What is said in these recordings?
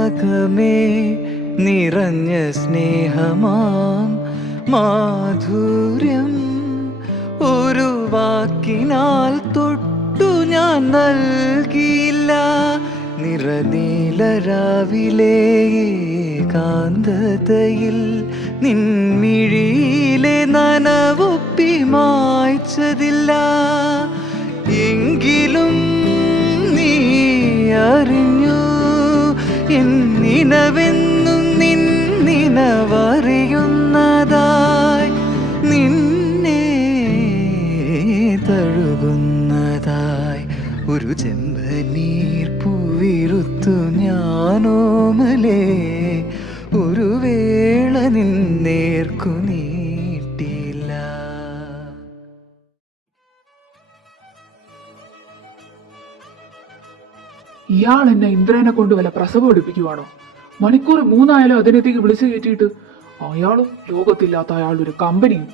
അകമേ നിറഞ്ഞ സ്നേഹമാം മാധുര്യം ഒരു വാക്കിനാൽ തൊട്ടു ഞാൻ നൽകിയില്ല. നിറനീലരാവിലെ കാന്തതയിൽ നിൻമിഴിയിലെ നനവൊപ്പി മായ്ച്ചതില്ല. എങ്കിലും നീ അറിഞ്ഞു എന്നിനവെന്നും നിന്നവറിയുന്നതായി, നിന്നെ തഴുകുന്നതായി ഒരു ചെമ്പനീർ പൂവിരുത്തു ഞാനോമലേ ഒരു വേള നിന്നേർക്കു നീട്ടില്ല. ഇയാൾ എന്നെ ഇന്ദ്രനെ കൊണ്ട് വല്ല പ്രസവം എടുപ്പിക്കുവാണോ? മണിക്കൂർ 3 അതിനകത്തേക്ക് വിളിച്ചു കയറ്റിയിട്ട് അയാളും ലോകത്തില്ലാത്ത അയാളൊരു കമ്പനിയും.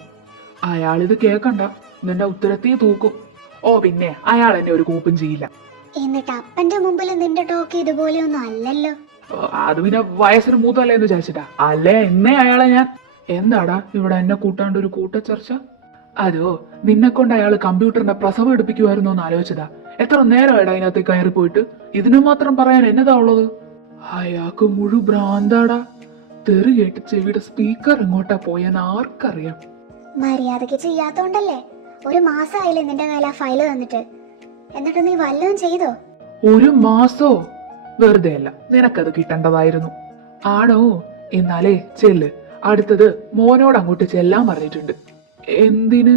അയാളിത് കേക്കണ്ട, നിന്റെ ഉത്തരത്തീ തൂക്കും. ഓ പിന്നെ അയാൾ എന്നെ ഒരു കൂപ്പും ചെയ്യില്ല. എന്നിട്ട് അപ്പന്റെ മുമ്പിൽ നിന്റെ ടോക്ക് ഇതുപോലെയൊന്നും അല്ലല്ലോ. അത് പിന്നെ വയസ്സിന് മൂത്തല്ലേ എന്ന് വിചാരിച്ചിട്ടാ? അല്ലേ എന്നെ അയാളെ ഞാൻ എന്താടാ ഇവിടെ എന്നെ കൂട്ടാണ്ട് ഒരു കൂട്ടച്ചർച്ച? അതോ നിന്നെ കൊണ്ട് അയാൾ കമ്പ്യൂട്ടറിന്റെ പ്രസവം എടുപ്പിക്കുമായിരുന്നു എന്ന് ആലോചിച്ചതാ. എത്ര നേരമായിടാ അതിനകത്ത് കയറി പോയിട്ട്? ഇതിനു മാത്രം പറയാൻ എന്നതാ ഉള്ളത്? അയാൾക്ക് മുഴു ഭ്രാന്താടാ. തെറി കേട്ട് ചെവിയുടെ സ്പീക്കർ എങ്ങോട്ടാ പോയെന്ന് ആർക്കറിയാം. മര്യാദക്ക് ചെയ്യാത്തോണ്ടല്ലേ. ഒരു മാസമായില്ലേ നിന്റെ കയ്യിൽ ആ ഫയല് തന്നിട്ട്. എന്നിട്ട് നീ വല്ലതും ചെയ്തോ? ഒരു മാസോ? വെറുതെ അല്ല, നിനക്കത് കിട്ടേണ്ടതായിരുന്നു. ആണോ? എന്നാലേ ചെല്ല്. അടുത്തത് മോനോട് അങ്ങോട്ട് ചെല്ലാൻ പറഞ്ഞിട്ടുണ്ട്. എന്തിന്?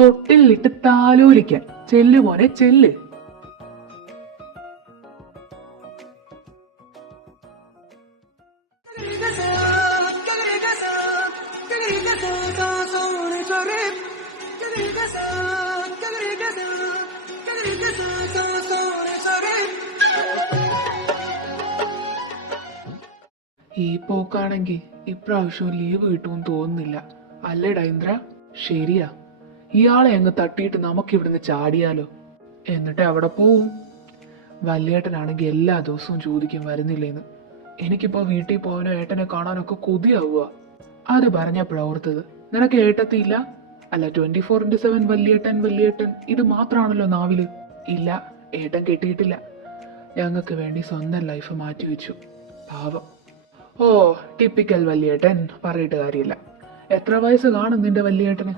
തൊട്ടിലിട്ട് താലോലിക്കാൻ. ചെല്ലു മോനെ ചെല്ല്. ഈ പോക്കാണെങ്കി ഇപ്രാവശ്യം ലീവ് കിട്ടുമെന്ന് തോന്നുന്നില്ല. അല്ലേടാ ഇന്ദ്ര? ശരിയാ, ഇയാളെ അങ്ങ് തട്ടിയിട്ട് നമുക്കിവിടുന്ന് ചാടിയാലോ? എന്നിട്ട് അവിടെ പോവും. വല്യേട്ടനാണെങ്കിൽ എല്ലാ ദിവസവും ചോദിക്കും വരുന്നില്ലേന്ന്. എനിക്കിപ്പോ വീട്ടിൽ പോകാനോ ഏട്ടനെ കാണാനൊക്കെ കൊതിയാവുക. അത് പറഞ്ഞപ്പോഴാ ഓർത്തത്, നിനക്ക് ഏട്ടത്തിയില്ല? അല്ല 24/7 വല്യേട്ടൻ വല്യേട്ടൻ ഇത് മാത്രമാണല്ലോ നാവില്. ഇല്ല, ഏട്ടൻ കെട്ടിയിട്ടില്ല. ഞങ്ങൾക്ക് വേണ്ടി സ്വന്തം ലൈഫ് മാറ്റി വെച്ചു. പാവം. ഓ ടിപ്പിക്കൽ വല്യേട്ടൻ, പറഞ്ഞിട്ട് കാര്യമില്ല. എത്ര വയസ്സ് കാണും നിന്റെ വല്യേട്ടന്?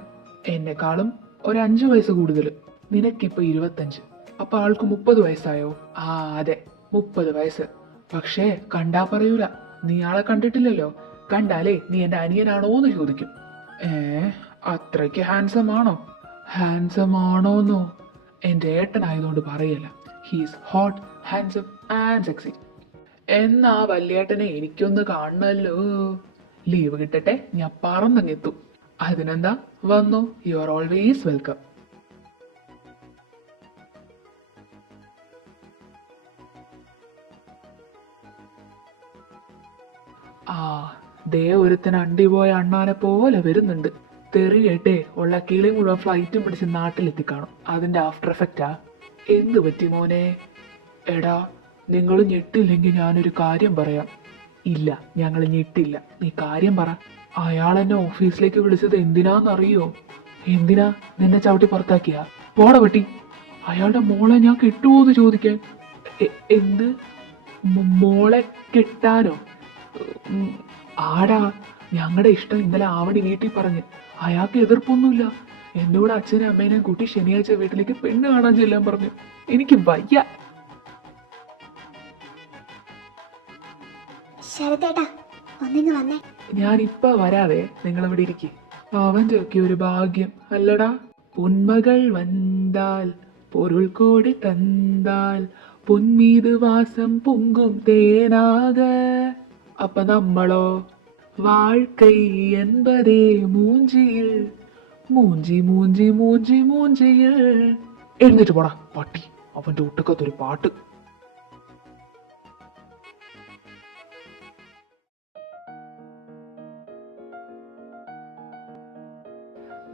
എന്നെക്കാളും ഒരു 5 വയസ്സ് കൂടുതൽ. നിനക്കിപ്പോ 25. അപ്പൊ ആൾക്ക് 30 വയസ്സായോ? ആ അതെ, 30 വയസ്സ്. പക്ഷേ കണ്ടാ പറയൂല. നീ ആളെ കണ്ടിട്ടില്ലല്ലോ. കണ്ടാലേ നീ എന്റെ അനിയനാണോ എന്ന് ചോദിക്കും. അത്രയ്ക്ക് ഹാൻസം ആണോ? ഹാൻസം ആണോന്നോ? എന്റെ ഏട്ടനായതുകൊണ്ട് പറയല്ല. He's hot, handsome and sexy. എന്നാ വല്യേട്ടനെ എനിക്കൊന്ന് കാണണല്ലോ. ലീവ് കിട്ടട്ടെ, ഞാൻ പറന്നങ്ങെത്തും. അതിനെന്താ, വന്നോ. You are always welcome. ആ ദേ ഒരുത്തൻ അണ്ടിപോയ അണ്ണാനെ പോലെ വരുന്നുണ്ട്. തെറി കേട്ടേ ഉള്ള കിളി മുഴുവൻ ഫ്ലൈറ്റും പിടിച്ച് നാട്ടിലെത്തിക്കാണും. അതിന്റെ ആഫ്റ്റർ എഫക്റ്റാ. എന്ത് പറ്റി മോനെ? എടാ നിങ്ങൾ ഞെട്ടില്ലെങ്കിൽ ഞാനൊരു കാര്യം പറയാം. ഇല്ല, ഞങ്ങൾ ഞെട്ടില്ല. നീ കാര്യം പറ. അയാൾ എന്നെ ഓഫീസിലേക്ക് വിളിച്ചത് എന്തിനാന്നറിയോ? എന്തിനാ? നിന്നെ ചവിട്ടി പുറത്താക്കിയ? പോട പറ്റി. അയാളുടെ മോളെ ഞാൻ കെട്ടുപോന്ന് ചോദിക്കാൻ. എന്ത്? മോളെ കെട്ടാനോ? ആടാ, ഞങ്ങളുടെ ഇഷ്ടം ഇന്നലെ ആവണി വീട്ടിൽ പറഞ്ഞ്. അയാൾക്ക് എതിർപ്പൊന്നുമില്ല. എന്നോട് അച്ഛനും അമ്മേനെയും കൂട്ടി ശനിയാഴ്ച വീട്ടിലേക്ക് പെണ്ണ് കാണാൻ ചെല്ലാൻ പറഞ്ഞു. എനിക്ക് വയ്യ. ഞാനിപ്പ വരാവേ, നിങ്ങളിവിടെ ഇരിക്കും. അവൻ്റെ ഒക്കെ ഒരു ഭാഗ്യം അല്ലടാ. പൊന്മകൾ വന്താൽ പൊരുൾ കോടി തന്താൽ പൊന്മീത് വാസം പൊങ്കും തേനാക. അപ്പൊ നമ്മളോ? വാഴ്ക്കൈ என்பதே മൂഞ്ചിയിൽ മൂഞ്ചി മൂഞ്ചി മൂഞ്ചി മൂഞ്ചിയിൽ. എഴുന്നേറ്റ് പോടാ പട്ടി, അവന്റെ ഒട്ടുക്കത്തൊരു പാട്ട്.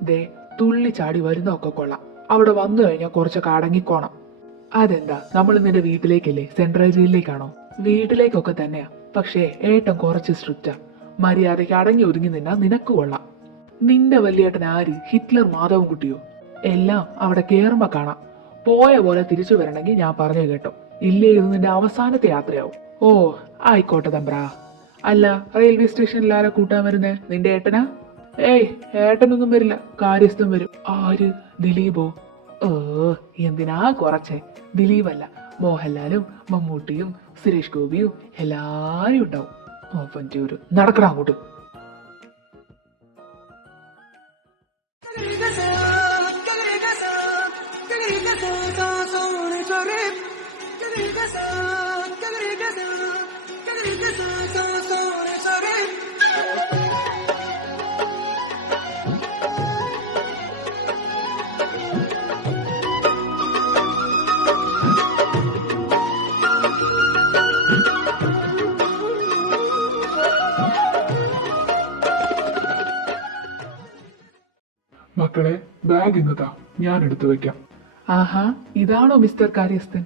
ദേ തുള്ളി ചാടി വരുന്നൊക്കെ കൊള്ളാം, അവിടെ വന്നു കഴിഞ്ഞാൽ കുറച്ചൊക്കെ അടങ്ങിക്കോണം. അതെന്താ, നമ്മൾ നിന്റെ വീട്ടിലേക്കല്ലേ, സെൻട്രൽ ജയിലിലേക്കാണോ? വീട്ടിലേക്കൊക്കെ തന്നെയാ, പക്ഷേ ഏട്ടൻ കുറച്ച് സ്ട്രിക്റ്റാ. മര്യാദയ്ക്ക് അടങ്ങി ഒതുങ്ങി നിന്നാ നിനക്ക് കൊള്ളാം. നിന്റെ വലിയേട്ടൻ ആര്, ഹിറ്റ്ലർ മാധവൻ കുട്ടിയോ? എല്ലാം അവിടെ കേറുമ്പോ കാണാം. പോയ പോലെ തിരിച്ചു വരണമെങ്കിൽ ഞാൻ പറഞ്ഞു കേട്ടോ, ഇല്ലേ ഇത് നിന്റെ അവസാനത്തെ യാത്രയാവും. ഓ ആയിക്കോട്ടെ തമ്പ്രാ. അല്ല, റെയിൽവേ സ്റ്റേഷനിൽ ആരാ കൂട്ടാൻ വരുന്നേ, നിന്റെ ഏട്ടനാ? ഏയ് ഏട്ടനൊന്നും വരില്ല, കാര്യസ്ഥം വരും. ആര്, ദിലീപോ? ഓ എന്തിനാ കുറച്ചേ, ദിലീപല്ല, മോഹൻലാലും മമ്മൂട്ടിയും സുരേഷ് ഗോപിയും എല്ലാരും ഉണ്ടാവും. അവന്റെ ഒരു നടക്കടാ അങ്ങോട്ട്. മക്കളെ, ബാഗ് ഇങ്ങതാ, ഞാൻ എടുത്തു വെക്കാം. ആഹാ, ഇതാണോ മിസ്റ്റർ കാര്യസ്ഥൻ?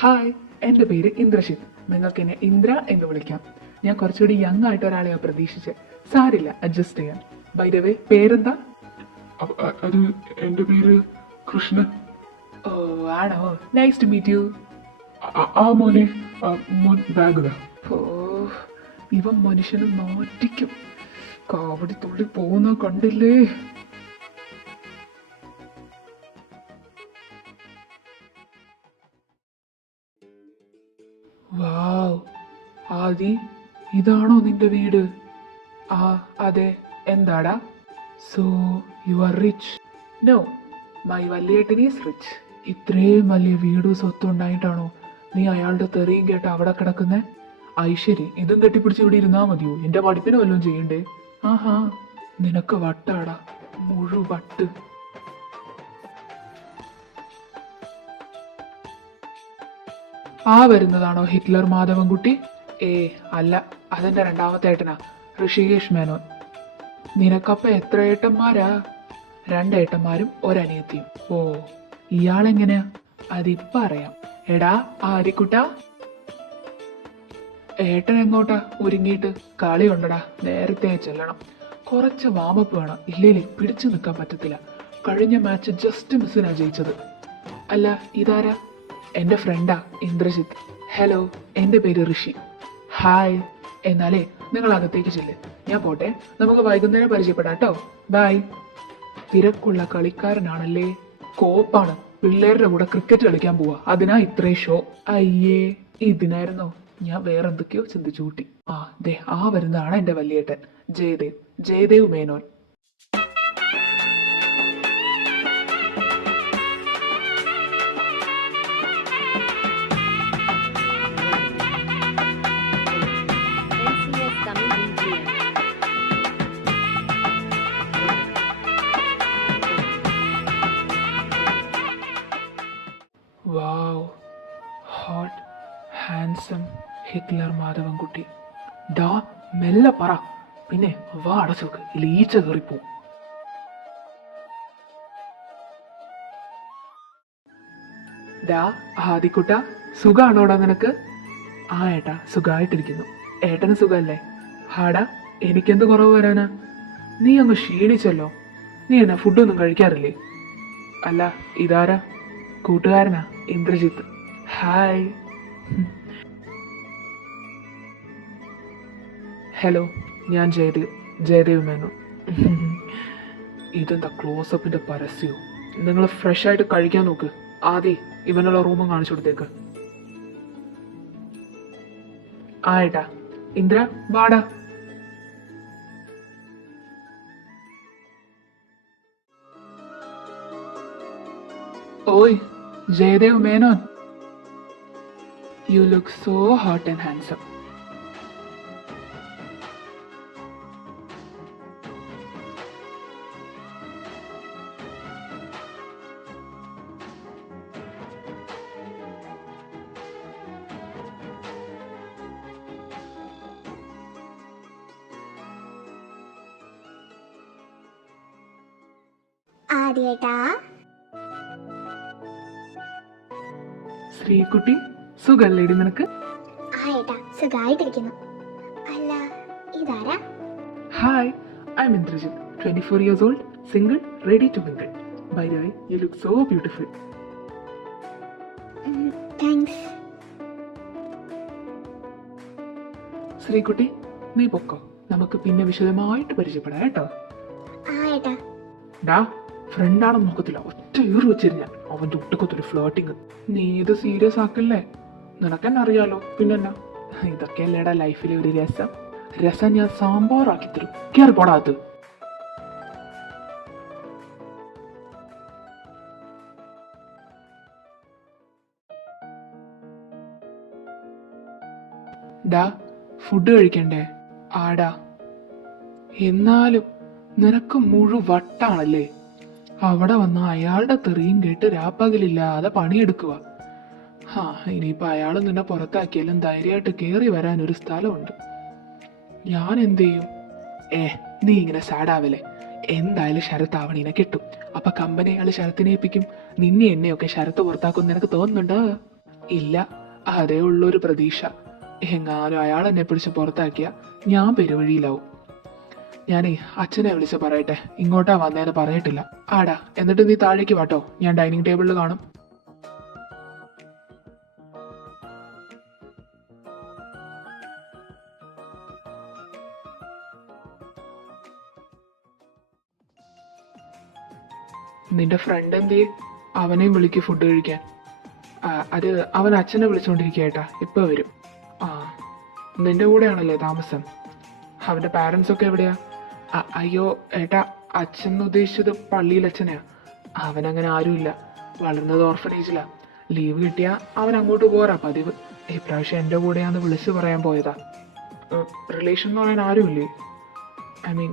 ഹായ്, എന്റെ പേര് ഇന്ദ്രജിത്ത്. നിങ്ങൾക്ക് എന്നെ ഇന്ദ്ര എന്ന് വിളിക്കാം. ഞാൻ കുറച്ചുകൂടി യങ് ആയിട്ട് ഒരാളെയാ പ്രതീക്ഷിച്ച്. സാരില്ല, അഡ്ജസ്റ്റ് ചെയ്യാം. ബൈ ദ വേ, പേരെന്താ? അത് എന്റെ പേര് കൃഷ്ണൻ. ഓ ആണോ, നൈസ് ടു മീറ്റ് യു. ആ മോനെ, മോൻ ബാഗ് ഇതാ. ഓ ഇവൻ മനുഷ്യനെ നാറ്റിക്കും. കാവടി തുള്ളി പോകുന്ന കണ്ടില്ലേ? വാവ്, ആദി, ഇതാണോ നിന്റെ വീട്? ആ അതെ, എന്താടാ? So you are rich? No, my വല്യേട്ടൻ ഈസ് റിച്ച്. ഇത്രയും വലിയ വീടും സ്വത്തും ഉണ്ടായിട്ടാണോ നീ അയാളുടെ തെറിയും കേട്ട് അവിടെ കിടക്കുന്നേ? ഐശ്വര്യ, ഇതും കെട്ടിപ്പിടിച്ച് ഇവിടെ ഇരുന്നാ മതിയോ? എന്റെ പഠിപ്പിന് വല്ലതും ചെയ്യണ്ടേ? ആഹാ, നിനക്ക് വട്ടാടാ, മുഴുവട്ട്. ആ വരുന്നതാണോ ഹിറ്റ്ലർ മാധവൻകുട്ടി? ഏ അല്ല, അതെന്റെ രണ്ടാമത്തെ ഏട്ടനാ, ഋഷികേഷ് മേനോൻ. നിനക്കപ്പ എത്ര ഏട്ടന്മാരാ? 2 ഏട്ടന്മാരും ഒരനിയത്തിയും. ഓ ഇയാളെങ്ങനെയാ? അതിപ്പ അറിയാം. എടാ ആരിക്കുട്ടാ, ഏട്ടൻ എങ്ങോട്ടാ ഒരുങ്ങിയിട്ട്? കളിയുണ്ടടാ, നേരത്തെ ചെല്ലണം. കുറച്ച് വാമപ്പ് വേണം, ഇല്ലേലേ പിടിച്ചു നിൽക്കാൻ പറ്റത്തില്ല. കഴിഞ്ഞ മാച്ച് ജസ്റ്റ് മിസ്സിനാ ജയിച്ചത്. അല്ല ഇതാരാ? എന്റെ ഫ്രണ്ടാ ഇന്ദ്രജിത്ത്. ഹലോ, എന്റെ പേര് ഋഷി. ഹായ്. എന്നാലേ നിങ്ങൾ അകത്തേക്ക് ചെല്ല്, ഞാൻ പോട്ടെ. നമുക്ക് വൈകുന്നേരം പരിചയപ്പെടാട്ടോ. ബൈ. തിരക്കുള്ള കളിക്കാരനാണല്ലേ, കോപ്പാണ്. പിള്ളേരുടെ കൂടെ ക്രിക്കറ്റ് കളിക്കാൻ പോവാ, അതിനാ ഇത്രയും ഷോ. അയ്യേ, ഇതിനായിരുന്നോ? ഞാൻ വേറെ എന്തൊക്കെയോ ചിന്തിച്ചു കൂട്ടി. ആ ദേ, ആ വരുന്നതാണ് എന്റെ വല്യേട്ടൻ, Jayadev Menon. NCS Tamil BGM. Wow, hot handsome Hitler Madhavankutty. ഡാ മെല്ലെ പറ, പിന്നെ വാ അടച്ചു വെക്ക്, ഈച്ച കയറിപ്പോ. ഡാ ആദിക്കുട്ട, സുഖാണോടാ നിനക്ക്? ആ ഏട്ടാ, സുഖമായിട്ടിരിക്കുന്നു. ഏട്ടന് സുഖല്ലേ? ഹാടാ, എനിക്കെന്ത് കുറവ് വരാനാ? നീ അങ്ങ് ക്ഷീണിച്ചല്ലോ. നീ എന്നാ ഫുഡൊന്നും കഴിക്കാറില്ലേ? അല്ല ഇതാരാ? കൂട്ടുകാരനാ, ഇന്ദ്രജിത്ത്. ഹായ്. ഹലോ, ഞാൻ ജയദേവ് മേനോൻ. ഇതെന്താ ക്ലോസപ്പിന്റെ പരസ്യോ? നിങ്ങൾ ഫ്രഷ് ആയിട്ട് കഴിക്കാൻ നോക്ക്. ആദ്യം ഇവനുള്ള റൂമും കാണിച്ചു കൊടുത്തേക്ക്. ആ ഏട്ടാ, ഇന്ദ്ര വാടാ. ഓയ് Jayadev Menon, you look so hot and handsome. ആദ്യേട്ടാ. ശ്രീകുട്ടി, സുഖല്ലേടി നിനക്ക്? ആ ഏട്ടാ, സുഖായിട്ടിരിക്കുന്നു. അല്ല, ഇതാരാ? Hi, I am Indrajith, 24 years old, single, ready to mingle. By the way, you look so beautiful. Thanks. Sreekutty, നീ പൊക്കോ, നമുക്ക് പിന്നെ വിശദമായിട്ട് പരിചയപ്പെടാം കേട്ടോ. ആ ഏട്ടാ. ഡാ, ഫ്രണ്ടാണെന്ന് നോക്കത്തില്ല, ഒറ്റ ഏറ് വെച്ചിരുന്ന അവന്റെ ഒട്ടുക്കത്തൊരു ഫ്ലോട്ടിങ്. നീ ഇത് സീരിയസ് ആക്കല്ലേ? നിനക്കെന്നെ അറിയാലോ, പിന്നെന്നാ. ഇതൊക്കെയല്ലേടാ ലൈഫിലെ ഒരു രസം. രസം ഞാൻ സാമ്പാറാക്കി തരും. കേറി പോടാത്ത്. ഡാ, ഫുഡ് കഴിക്കണ്ടേ? ആടാ. എന്നാലും നിനക്ക് മുഴുവട്ടാണല്ലേ. അവിടെ വന്ന അയാളുടെ തെറിയും കേട്ട് രാപ്പകലില്ലാതെ പണിയെടുക്കുക. ഇനിയിപ്പോ അയാൾ നിന്നെ പുറത്താക്കിയാലും ധൈര്യമായിട്ട് കയറി വരാൻ ഒരു സ്ഥലമുണ്ട്. ഞാൻ എന്ത് ചെയ്യും? നീ ഇങ്ങനെ സാഡാവല്ലേ. എന്തായാലും ശരത്ത് ആവണീനെ കിട്ടും. അപ്പൊ കമ്പനി അയാൾ ശരത്തിനെ ഏൽപ്പിക്കും. നിന്നെ എന്നെയൊക്കെ ശരത്ത് പുറത്താക്കും നിനക്ക് തോന്നുന്നുണ്ടോ? ഇല്ല, അതേ ഉള്ളൊരു പ്രതീക്ഷ. എങ്ങാനും അയാൾ എന്നെ പിടിച്ച് പുറത്താക്കിയ ഞാൻ പെരുവഴിയിലാവും. ഞാനേ അച്ഛനെ വിളിച്ച് പറയട്ടെ, ഇങ്ങോട്ടാ വന്നേന്ന് പറഞ്ഞിട്ടില്ല. ആടാ, എന്നിട്ട് നീ താഴേക്ക് വാട്ടോ, ഞാൻ ഡൈനിങ് ടേബിളിൽ കാണും. നിന്റെ ഫ്രണ്ട് എന്തേ? അവനെയും വിളിക്ക് ഫുഡ് കഴിക്കാൻ. അത് അവൻ അച്ഛനെ വിളിച്ചോണ്ടിരിക്കേട്ടാ, ഇപ്പൊ വരും. നിന്റെ കൂടെയാണല്ലേ താമസം? അവന്റെ പാരന്റ്സ് ഒക്കെ എവിടെയാ? അയ്യോ ഏട്ടാ, അച്ഛൻ ഉദ്ദേശിച്ചത് പള്ളിയിൽ അച്ഛനെയാ. അവനങ്ങനെ ആരുമില്ല, വളർന്നത് ഓർഫനേജിലാ. ലീവ് കിട്ടിയാ അവൻ അങ്ങോട്ട് പോരാ പതിവ്. ഇപ്രാവശ്യം എൻ്റെ കൂടെയാന്ന് വിളിച്ചു പറയാൻ പോയതാ. റിലേഷൻ എന്ന് പറയാൻ ആരുമില്ലേ? ഐ മീൻ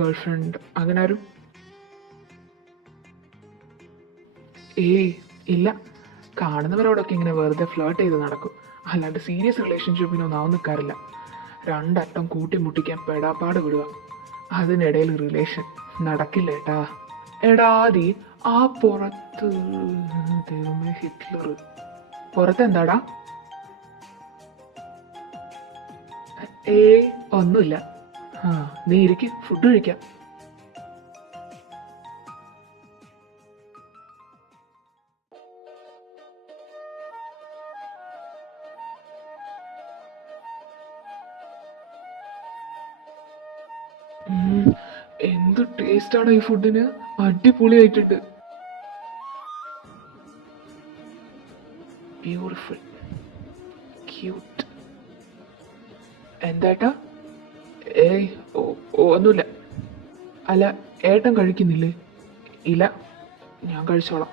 ഗേൾ ഫ്രണ്ട്, അങ്ങനെ ആരും? ഏയ് ഇല്ല, കാണുന്നവരോടൊക്കെ ഇങ്ങനെ വെറുതെ ഫ്ലേർട്ട് ചെയ്ത് നടക്കും, അല്ലാണ്ട് സീരിയസ് റിലേഷൻഷിപ്പിനൊന്നും ആവും നിൽക്കാറില്ല. രണ്ടറ്റം കൂട്ടിമുട്ടിക്കാൻ പെടാപ്പാട് വിടുക, അതിനിടയിൽ റിലേഷൻ നടക്കില്ല ഏട്ടാ. എടാതി ആ പുറത്ത്, ദൈവമേ ഹിറ്റ്ലർ, പുറത്തെന്താടാ? ഒന്നുമില്ല. നീ ഇരിക്ക്, ഫുഡ് കഴിക്കാം. എന്ത് ടേസ്റ്റാണ് ഈ ഫുഡിന്, അടിപൊളിയായിട്ടുണ്ട്. Beautiful, cute. എന്താട്ടാ? ഒന്നുമില്ല. അല്ല, ഏട്ടൻ കഴിക്കുന്നില്ലേ? ഇല്ല, ഞാൻ കഴിച്ചോളാം.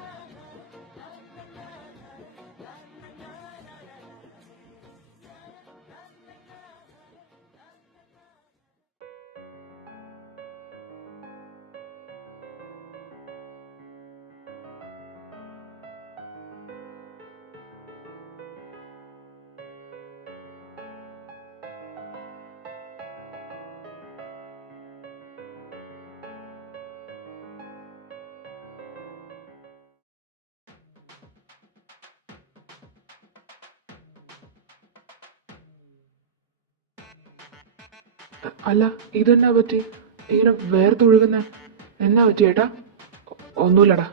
അല്ല, ഇതെന്നാ പറ്റി ഇങ്ങനെ വേർത്തൊഴുകുന്ന? എന്നാ പറ്റി ഏട്ടാ? ഒന്നുമില്ലടാ,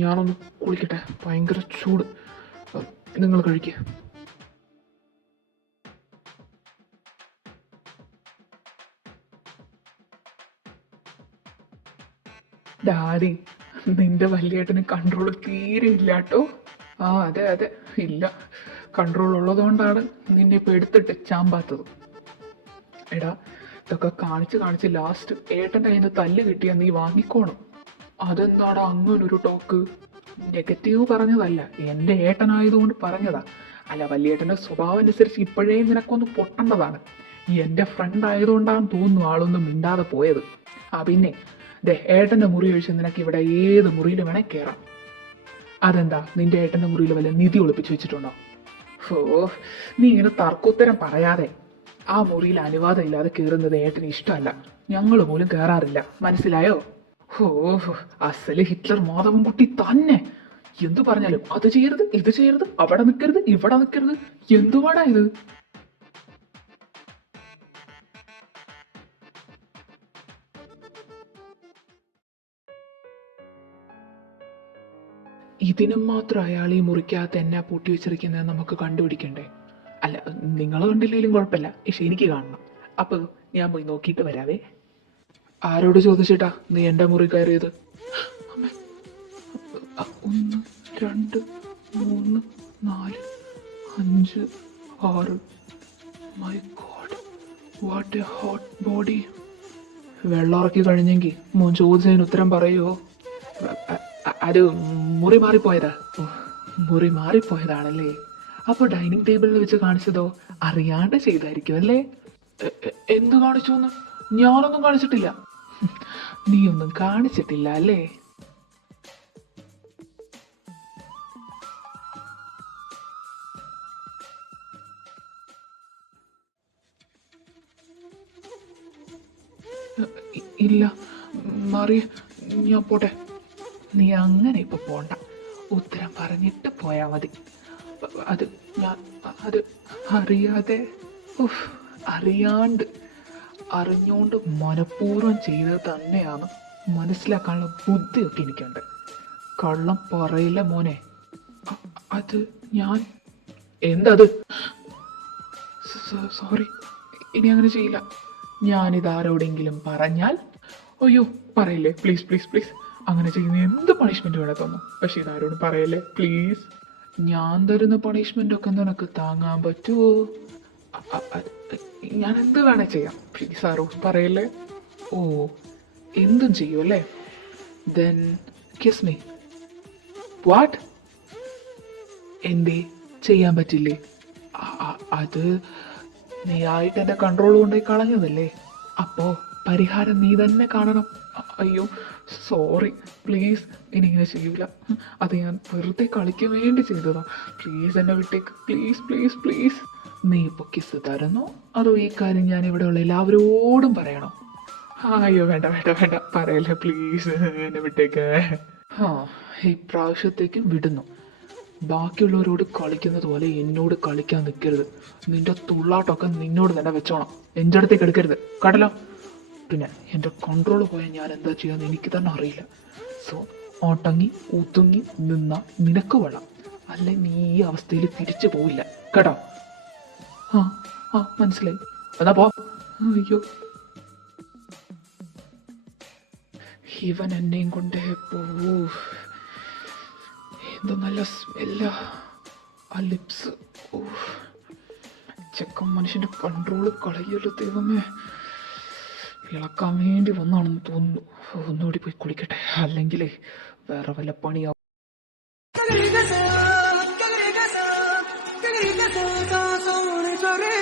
ഞാനൊന്ന് കുളിക്കട്ടെ, ഭയങ്കര ചൂട്. നിങ്ങൾ കഴിക്കുക. ഡാഡി, നിന്റെ വലിയേട്ടന് കൺട്രോൾ തീരെ ഇല്ല കേട്ടോ. അതെ അതെ, ഇല്ല. കൺട്രോൾ ഉള്ളതുകൊണ്ടാണ് നിന്നെ ഇപ്പൊ എടുത്തിട്ട് ചാമ്പാത്തത്. എടാ, ഇതൊക്കെ കാണിച്ച് ലാസ്റ്റ് ഏട്ടൻ്റെ കയ്യിൽ നിന്ന് തല്ല് കിട്ടിയാൽ നീ വാങ്ങിക്കോണം. അതെന്താടാ അങ്ങനൊരു ടോക്ക്? നെഗറ്റീവ് പറഞ്ഞതല്ല, എൻ്റെ ഏട്ടനായതുകൊണ്ട് പറഞ്ഞതാ. അല്ല, വലിയേട്ടൻ്റെ സ്വഭാവം അനുസരിച്ച് ഇപ്പോഴേ നിനക്കൊന്ന് പൊട്ടേണ്ടതാണ്. എൻ്റെ ഫ്രണ്ട് ആയതുകൊണ്ടാണെന്ന് തോന്നുന്നു ആളൊന്നും മിണ്ടാതെ പോയത്. പിന്നെ ഏട്ടൻ്റെ മുറി ഒഴിച്ച് നിനക്ക് ഇവിടെ ഏത് മുറിയിൽ വേണേ കയറാം. അതെന്താ, നിന്റെ ഏട്ടൻ്റെ മുറിയിൽ വല്ല നിധി ഒളിപ്പിച്ച് വെച്ചിട്ടുണ്ടോ? നീ ഇങ്ങനെ തർക്കോത്തരം പറയാതെ. ആ മുറിയിൽ അനുവാദം ഇല്ലാതെ കയറുന്നത് ഏട്ടന് ഇഷ്ടമല്ല, ഞങ്ങൾ പോലും കയറാറില്ല, മനസ്സിലായോ? ഓ, അസല് ഹിറ്റ്ലർ മാധവൻകുട്ടി തന്നെ. എന്തു പറഞ്ഞാലും അത് ചെയ്യരുത്, ഇത് ചെയ്യരുത്, അവിടെ നിൽക്കരുത്, ഇവിടെ നിൽക്കരുത്. എന്തുവാടാ ഇത്? ഇതിനും മാത്രം അയാൾ ഈ മുറിക്കകത്ത് എന്നാ പൂട്ടി വെച്ചിരിക്കുന്നത് നമുക്ക് കണ്ടുപിടിക്കണ്ടേ? അല്ല, നിങ്ങൾ കണ്ടില്ലെങ്കിലും കുഴപ്പമില്ല, പക്ഷെ എനിക്ക് കാണണം. അപ്പൊ ഞാൻ പോയി നോക്കിയിട്ട് വരാവേ. ആരോട് ചോദിച്ചിട്ടാ നീ എന്റെ മുറി കയറിയത്? അമ്മേ, 1 2 3 4 5 6. My god, what a hot body. വെള്ളമിറക്കി കഴിഞ്ഞെങ്കിൽ മോൻ ചോദിച്ചതിന് ഉത്തരം പറയുമോ? അത് മുറി മാറിപ്പോയതാ. ഓ, മുറി മാറിപ്പോയതാണല്ലേ. അപ്പൊ ഡൈനിങ് ടേബിളിൽ വെച്ച് കാണിച്ചതോ അറിയാണ്ട് ചെയ്തായിരിക്കും അല്ലേ? എന്ത് കാണിച്ചു? ഞാനൊന്നും കാണിച്ചിട്ടില്ല. നീ ഒന്നും കാണിച്ചിട്ടില്ല അല്ലേ? ഇല്ല മാറി, ഞാൻ പോട്ടെ. നീ അങ്ങനെ ഇപ്പൊ പോണ്ട, ഉത്തരം പറഞ്ഞിട്ട് പോയാ മതി. അത് ഞാൻ അത് അറിയാതെ, അറിയാണ്ട്, അറിഞ്ഞോണ്ട് മനഃപൂർവ്വം ചെയ്തത് തന്നെയാണ്. മനസ്സിലാക്കാനുള്ള ബുദ്ധിയൊക്കെ എനിക്കുണ്ട്. കള്ളം പറയില്ല മോനെ. അത് ഞാൻ എന്തത്? സോറി, ഇനി അങ്ങനെ ചെയ്യില്ല. ഞാനിതാരോടെങ്കിലും പറഞ്ഞാൽ, അയ്യോ പറയില്ലേ പ്ലീസ് പ്ലീസ് പ്ലീസ്. അങ്ങനെ ചെയ്യുന്ന എന്ത് പണിഷ്മെന്റ് വേണേ തോന്നും, പക്ഷെ ഇതാരോടും പറയല്ലേ പ്ലീസ്. ഞാൻ തരുന്ന പണിഷ്മെന്റ് ഒക്കെ നിനക്ക് താങ്ങാൻ പറ്റുമോ? ഞാൻ എന്ത് വേണേ ചെയ്യാം, പ്ലീസ് ആരോട് പറയല്ലേ. ഓ, എന്തും ചെയ്യും അല്ലേ? Then kiss me. വാട്ട്? എന്തേ ചെയ്യാൻ പറ്റില്ലേ? അത് നീ ആയിട്ട് എന്റെ കൺട്രോൾ കൊണ്ടുപോയി കളഞ്ഞതല്ലേ, അപ്പോ പരിഹാരം നീ തന്നെ കാണണം. അയ്യോ സോറി, പ്ലീസ് ഇനി ഇങ്ങനെ ചെയ്യൂല. അത് ഞാൻ വെറുതെ കളിക്കാൻ വേണ്ടി ചെയ്തതാ. പ്ലീസ് എന്നെ വിട്ടേക്ക്, പ്ലീസ് പ്ലീസ് പ്ലീസ്. നീ ഇപ്പൊ കിസ് തരുന്നോ അതോ ഈ കാര്യം ഞാൻ ഇവിടെ ഉള്ള എല്ലാവരോടും പറയണോ? അയ്യോ വേണ്ട വേണ്ട വേണ്ട, പറയല്ലേ പ്ലീസ്, എന്നെ വിട്ടേക്ക്. ഈ പ്രാവശ്യത്തേക്ക് വിടുന്നു. ബാക്കിയുള്ളവരോട് കളിക്കുന്നത് പോലെ എന്നോട് കളിക്കാൻ നിൽക്കരുത്. നിന്റെ തുള്ളാട്ടൊക്കെ നിന്നോട് തന്നെ വെച്ചോണം, എൻ്റെ അടുത്തേക്ക് എടുക്കരുത് കേട്ടല്ലോ. പിന്നെ എൻ്റെ കൺട്രോൾ പോയാൽ ഞാൻ എന്താ ചെയ്യാന്ന് എനിക്ക് തന്നെ അറിയില്ല. സോ ഓട്ടങ്ങി ഊത്തുങ്ങി നിന്ന നിനക്ക് കൊള്ളാം, അല്ലെ നീ ഈ അവസ്ഥയിൽ തിരിച്ചു പോവില്ല കേട്ടോ. മനസ്സിലായി, എന്നാ പോ. അയ്യോ, ഇവൻ എന്നെയും കൊണ്ടേ പോവൂ. എന്ത് നല്ല സ്മെല്ലാ ആ ലിപ്സ്. ചെക്കൻ മനുഷ്യന്റെ കൺട്രോള് കളയല്ലോ ദൈവമേ. ഇളക്കാൻ വേണ്ടി വന്നാണെന്ന് തോന്നുന്നു. ഒന്നുകൂടി പോയി കുളിക്കട്ടെ, അല്ലെങ്കിലേ വേറെ വല്ല പണിയാവും. Sorry.